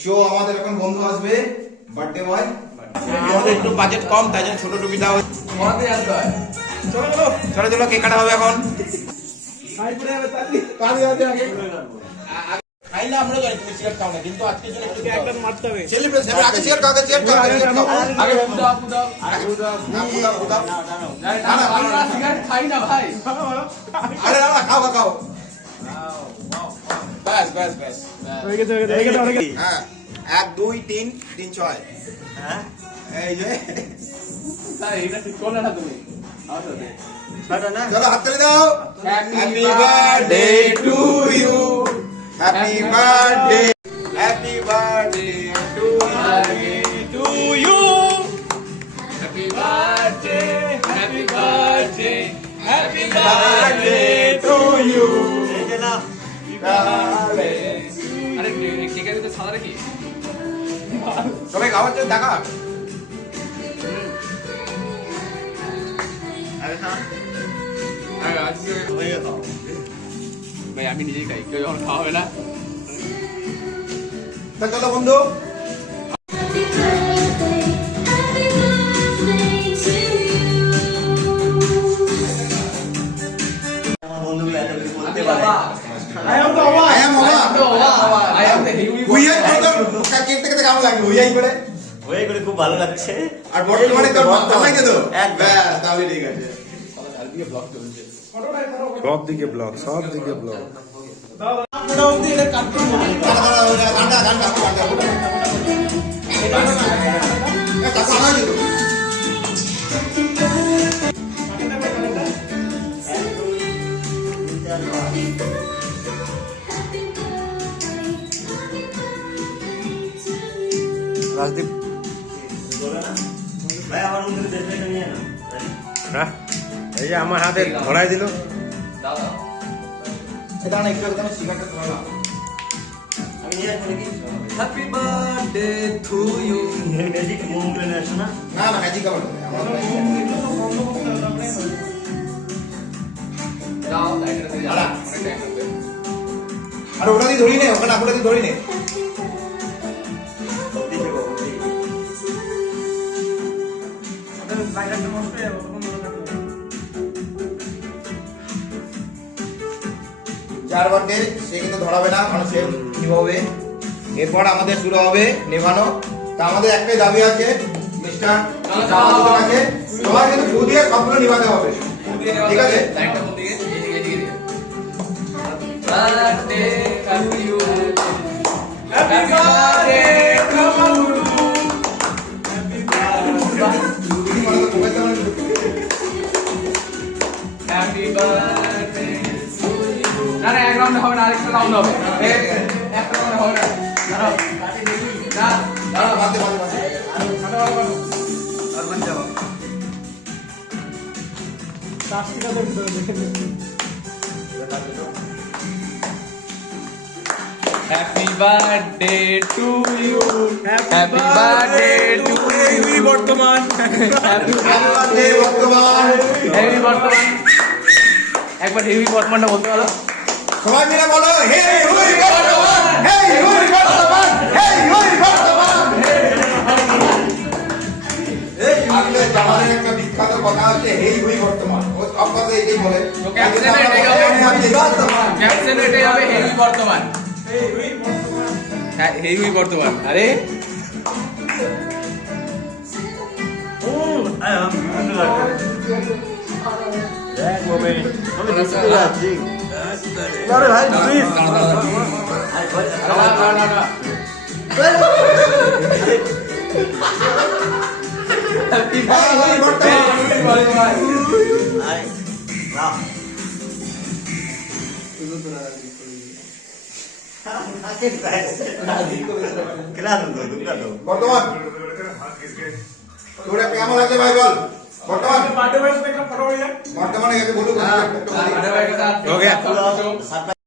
Show আমাদের এখন বন্ধু আসবে বার্থডে বয়। আমাদের একটু বাজেট কম, তাই জন্য ছোট টুপি দাও। চলো চলো চলো চলো, কেক কাটা হবে এখন। খাই না আমরা জানি তুমি সিগারেট খাও না, কিন্তু আজকে জন্য একটু একটা মারতে হবে। সেলিব্রেট হবে, আগে সিগারেট খাও, আগে সিগারেট খাও, আগে বুদাও বুদাও, আগে বুদাও বুদাও বুদাও। না না সিগারেট খাই না ভাই। আরে না খাও খাও। বাস বাস বাস হয়ে গেছে হয়ে গেছে হয়ে গেছে। হ্যাঁ 1 2 3 3 6। হ্যাঁ এই যে স্যার এটা ঠিক করলে না তুমি। আসলে ছাড়া না, চলো হাত তালি দাও। Happy birthday to you, happy birthday, happy birthday to you, happy birthday, happy birthday, happy birthday to you. এই যে না আরে কেক এর ভিতরে সাদা রাখি সবাই খাওয়ার জন্য দেখা। আরে হ্যাঁ আরে আজকে হয়ে খাও ভাই, আমি নিজেই খাই, কেউ যখন খাওয়া হবে না। চলো বন্ধু, খুব ভালো লাগছে। আর বর্তমানে তো ভালো তো তাহলে ঠিক আছে। সব দিকে ব্লগ, সব দিকে ব্লগ। রাজদীপ এই যে আমার হাতে ধরাই দিল। Happy birthday to you. Magic মোম প্লেনে আসো না? না না ম্যাজিক হবে আর ওটা দিয়ে ধরি নে, ওখানে ওটা দিয়ে ধরি নে। যার বার্থডে সে কিন্তু ধরাবে না, মানে সে নিভাবে। এরপর আমাদের শুরু হবে নেভানো। তা আমাদের একটাই দাবি আছে, মিস্টার আছে সবাই কিন্তু ফু দিয়ে সবগুলো নিভাতে হবে, ঠিক আছে? না না এক রাউন্ড হবে না, আরেকটা রাউন্ড হবে। একটা রাউন্ড হবে না, দাঁড়াও না দাঁড়াও বাদে বাদে বাদে আর বান যাও। Happy birthday to you, happy birthday to you বর্তমান, হ্যাপি বার্থডে বর্তমান, হেভি বর্তমান। একবার হেভি বর্তমানটা বলতে পারো সবাই মিলে বলো, হে হুই বর্তমান, হে হুই বর্তমান, হে হুই বর্তমান। এই আমাদের একটা বিখ্যাত কথা আছে, হে হুই বর্তমান। ও সব কথা এটাই বলে। তো ক্যাপশন এটাই হবে, ক্যাপশন এটাই হবে হেভি বর্তমান, হেভি বর্তমান। আরে ভাই প্লিজ বর্তমান তোরা কেমন লাগছে ভাই বল? বর্তমান বর্তমানে বলুন। हो गया।